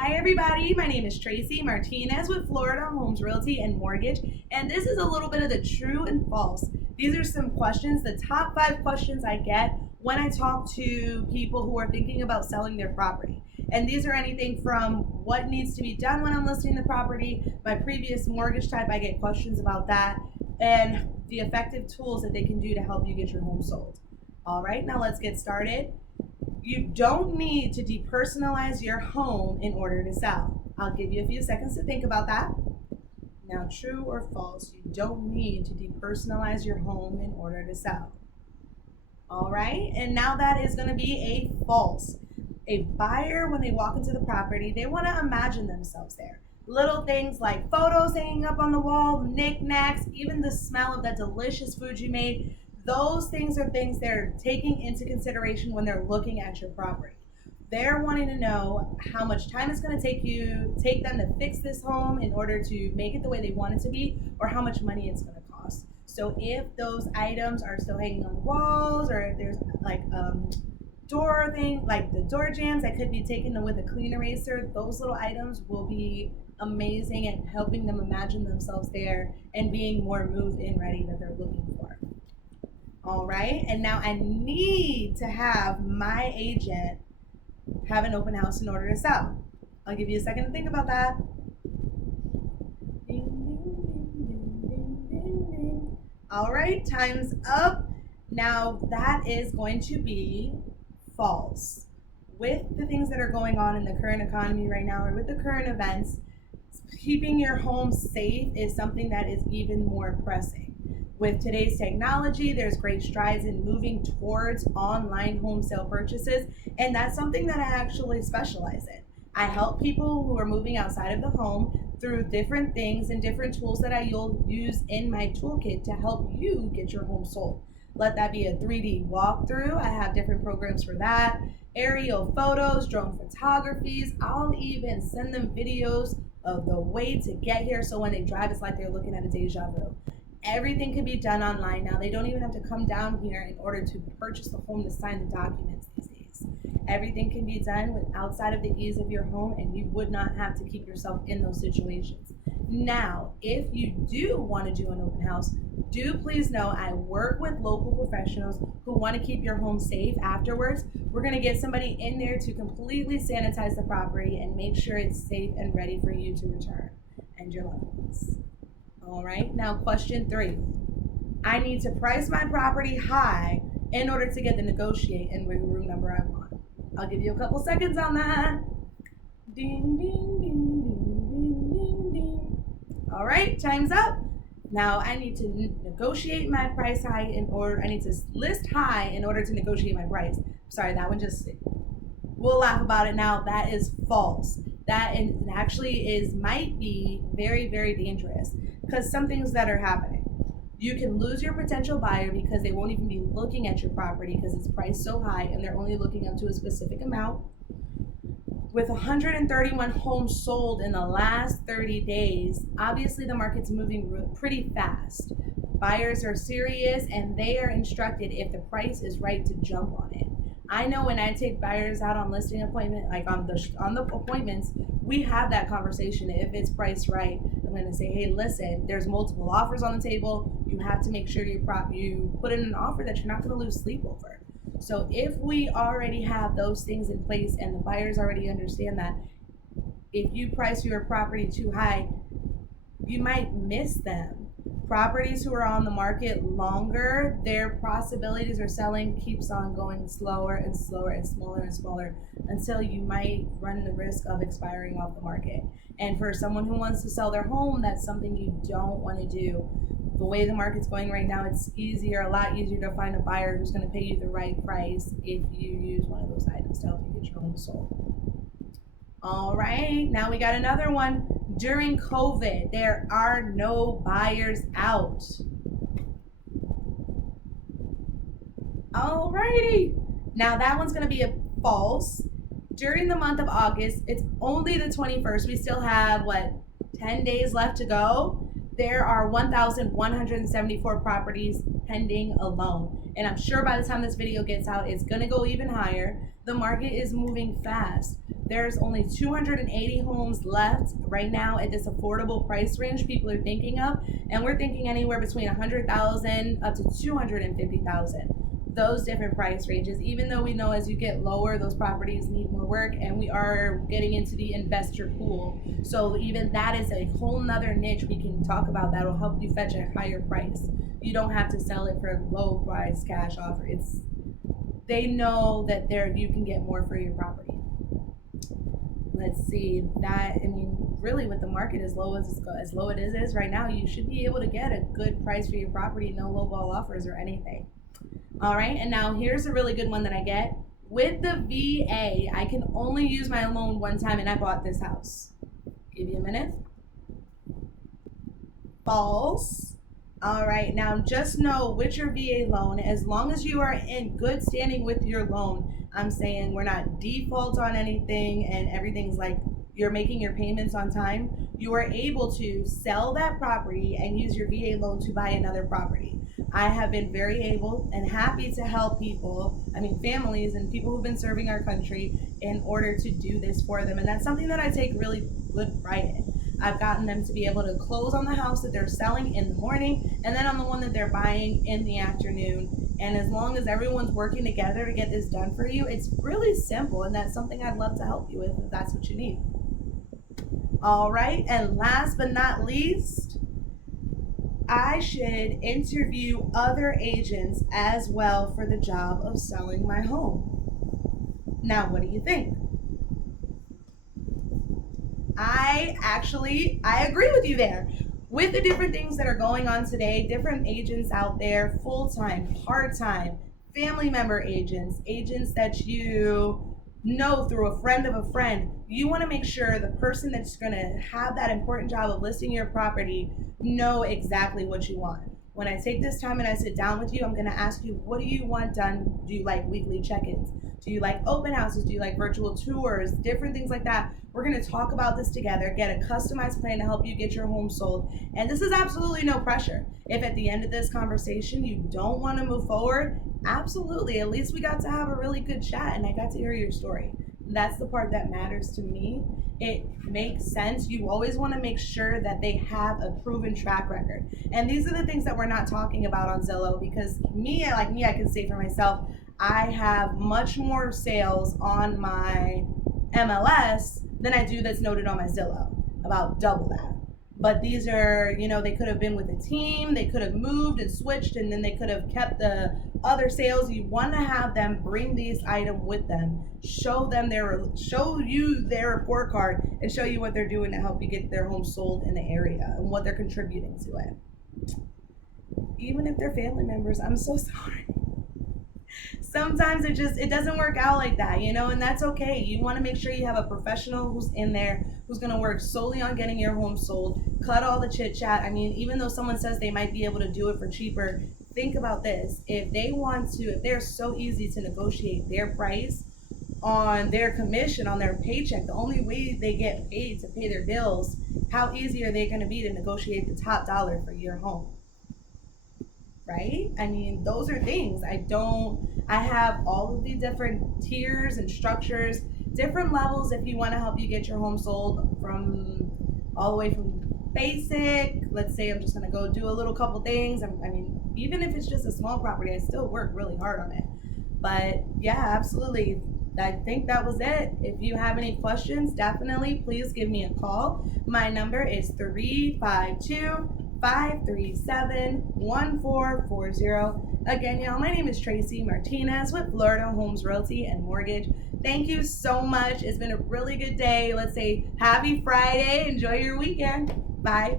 Hi everybody, my name is Tracy Martinez with Florida Homes Realty and Mortgage, and this is a little bit of the true and false. These are some questions, the top 5 questions I get when I talk to people who are thinking about selling their property. And these are anything from what needs to be done when I'm listing the property, my previous mortgage type, I get questions about that, and the effective tools that they can do to help you get your home sold. All right, now let's get started. You don't need to depersonalize your home in order to sell. I'll give you a few seconds to think about that. Now, true or false, you don't need to depersonalize your home in order to sell. All right, and now that is going to be a false. A buyer, when they walk into the property, they want to imagine themselves there. Little things like photos hanging up on the wall, knick-knacks, even the smell of that delicious food you made. Those things are things they're taking into consideration when they're looking at your property. They're wanting to know how much time it's going to take them to fix this home in order to make it the way they want it to be, or how much money it's going to cost. So if those items are still hanging on the walls, or if there's like door thing, like the door jams that could be taken with a clean eraser, those little items will be amazing at helping them imagine themselves there and being more move-in ready that they're looking for. All right, and now I need to have my agent have an open house in order to sell. I'll give you a second to think about that. Ding, ding, ding, ding, ding, ding. All right, time's up. Now that is going to be false. With the things that are going on in the current economy right now, or with the current events, keeping your home safe is something that is even more pressing. With today's technology, there's great strides in moving towards online home sale purchases, and that's something that I actually specialize in. I help people who are moving outside of the home through different things and different tools that I'll use in my toolkit to help you get your home sold. Let that be a 3D walkthrough. I have different programs for that. Aerial photos, drone photographies. I'll even send them videos of the way to get here, so when they drive, it's like they're looking at a deja vu. Everything can be done online now. They don't even have to come down here in order to purchase the home to sign the documents these days. Everything can be done with outside of the ease of your home, and you would not have to keep yourself in those situations. Now, if you do want to do an open house, do please know I work with local professionals who want to keep your home safe afterwards. We're going to get somebody in there to completely sanitize the property and make sure it's safe and ready for you to return and your loved ones. All right, now question 3. I need to price my property high in order to get the negotiate and room number I want. I'll give you a couple seconds on that. Ding, ding, ding, ding, ding, ding, ding. All right, time's up. Now I need to negotiate my price high I need to list high in order to negotiate my price. Sorry, that one just, we'll laugh about it now. That is false. That actually might be very, very dangerous, because some things that are happening. You can lose your potential buyer because they won't even be looking at your property because it's priced so high and they're only looking up to a specific amount. With 131 homes sold in the last 30 days, obviously the market's moving pretty fast. Buyers are serious and they are instructed, if the price is right, to jump on it. I know when I take buyers out on listing appointment, like on the appointments, we have that conversation. If it's priced right, I'm going to say, hey, listen, there's multiple offers on the table. You have to make sure you put in an offer that you're not going to lose sleep over. So if we already have those things in place and the buyers already understand that, if you price your property too high, you might miss them. Properties who are on the market longer, their possibilities of selling keeps on going slower and slower and smaller and smaller until you might run the risk of expiring off the market. And for someone who wants to sell their home, that's something you don't want to do. The way the market's going right now, it's a lot easier to find a buyer who's going to pay you the right price if you use one of those items to help you get your home sold. All right, now we got another one. During COVID, there are no buyers out. All righty. Now that one's going to be a false. During the month of August, it's only the 21st. We still have, 10 days left to go. There are 1,174 properties pending alone. And I'm sure by the time this video gets out, it's going to go even higher. The market is moving fast. There's only 280 homes left right now at this affordable price range people are thinking of, and we're thinking anywhere between 100,000 up to 250,000. Those different price ranges, even though we know as you get lower, those properties need more work, and we are getting into the investor pool. So even that is a whole nother niche we can talk about that will help you fetch a higher price. You don't have to sell it for a low price cash offer. They know that you can get more for your property. Let's see that. I mean, really, with the market as low it is right now, you should be able to get a good price for your property. No lowball offers or anything. All right, and now here's a really good one that I get. With the VA, I can only use my loan one time, and I bought this house. Give you a minute. False. All right, now just know with your VA loan, as long as you are in good standing with your loan, I'm saying we're not default on anything and everything's like you're making your payments on time, you are able to sell that property and use your VA loan to buy another property. I have been very able and happy to help families and people who've been serving our country in order to do this for them. And that's something that I take really good pride in. I've gotten them to be able to close on the house that they're selling in the morning and then on the one that they're buying in the afternoon. And as long as everyone's working together to get this done for you, it's really simple. And that's something I'd love to help you with if that's what you need. All right. And last but not least, I should interview other agents as well for the job of selling my home. Now, what do you think? I agree with you there. With the different things that are going on today, different agents out there, full-time, part-time, family member agents that you know through a friend of a friend, you want to make sure the person that's going to have that important job of listing your property know exactly what you want. When I take this time and I sit down with you, I'm going to ask you, what do you want done? Do you like weekly check-ins? Do you like open houses? Do you like virtual tours? Different things like that. We're going to talk about this together, get a customized plan to help you get your home sold. And this is absolutely no pressure. If at the end of this conversation you don't want to move forward, absolutely. At least we got to have a really good chat and I got to hear your story. That's the part that matters to me. It makes sense. You always want to make sure that they have a proven track record. And these are the things that we're not talking about on Zillow, because I can say for myself, I have much more sales on my MLS than I do that's noted on my Zillow, about double that. But these are, they could have been with a team, they could have moved and switched, and then they could have kept the other sales. You want to have them bring these items with them, show you their report card, and show you what they're doing to help you get their home sold in the area and what they're contributing to it. Even if they're family members, I'm so sorry. Sometimes it doesn't work out like that, and that's okay. You want to make sure you have a professional who's in there, who's going to work solely on getting your home sold, cut all the chit chat. Even though someone says they might be able to do it for cheaper, think about this. If they're so easy to negotiate their price on their commission, on their paycheck, the only way they get paid to pay their bills, how easy are they going to be to negotiate the top dollar for your home? Right? Those are things. I have all of the different tiers and structures, different levels if you want to help you get your home sold, from all the way from basic. Let's say I'm just going to go do a little couple things. Even if it's just a small property, I still work really hard on it. But yeah, absolutely. I think that was it. If you have any questions, definitely please give me a call. My number is 352-537-1440. Again, y'all, my name is Tracy Martinez with Florida Homes Realty and Mortgage. Thank you so much. It's been a really good day. Let's say happy Friday. Enjoy your weekend. Bye.